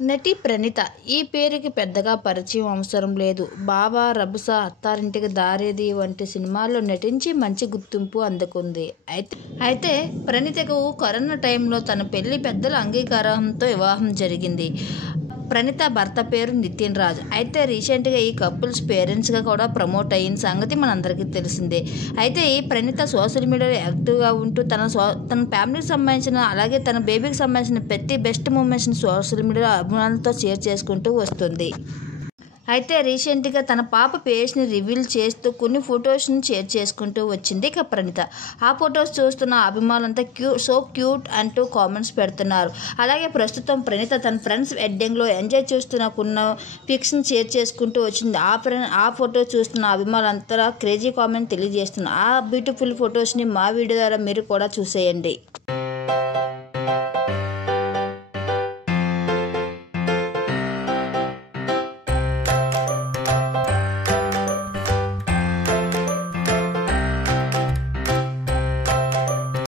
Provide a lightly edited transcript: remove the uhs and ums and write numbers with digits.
నటి ప్రణీత ఈ పేరుకి పెద్దగా పరిచయం అవసరం లేదు. బావా, రభస, అత్తారింటికి దారేది వంటి సినిమాల్లో నటించి మంచి గుర్తింపు అందుకుంది. అయితే ప్రణీతకు కరోనా టైంలో తన పెళ్లి పెద్దల అంగీకారంతో వివాహం జరిగింది. ప్రణీత భర్త పేరు నితిన్ రాజ్. అయితే రీసెంట్గా ఈ కపుల్స్ పేరెంట్స్గా కూడా ప్రమోట్ అయిన సంగతి మనందరికీ తెలిసిందే. అయితే ఈ ప్రణీత సోషల్ మీడియాలో యాక్టివ్గా ఉంటూ తన ఫ్యామిలీకి సంబంధించిన అలాగే తన బేబీకి సంబంధించిన ప్రతి బెస్ట్ మూమెంట్స్ని సోషల్ మీడియాలో అభిమానులతో షేర్ చేసుకుంటూ వస్తుంది. అయితే రీసెంట్గా తన పాప పేజ్ని రివీల్ చేస్తూ కొన్ని ఫొటోస్ని షేర్ చేసుకుంటూ వచ్చింది ఇక ప్రణీత. ఆ ఫొటోస్ చూస్తున్న అభిమానులంతా సో క్యూట్ అంటూ కామెంట్స్ పెడుతున్నారు. అలాగే ప్రస్తుతం ప్రణీత తన ఫ్రెండ్స్ వెడ్డింగ్లో ఎంజాయ్ చేస్తున్న కొన్ని పిక్స్ని షేర్ చేసుకుంటూ వచ్చింది. ఆ ఫోటో చూస్తున్న అభిమానులంతా క్రేజీ కామెంట్ తెలియజేస్తున్నారు. ఆ బ్యూటిఫుల్ ఫొటోస్ని మా వీడియో ద్వారా మీరు కూడా చూసేయండి.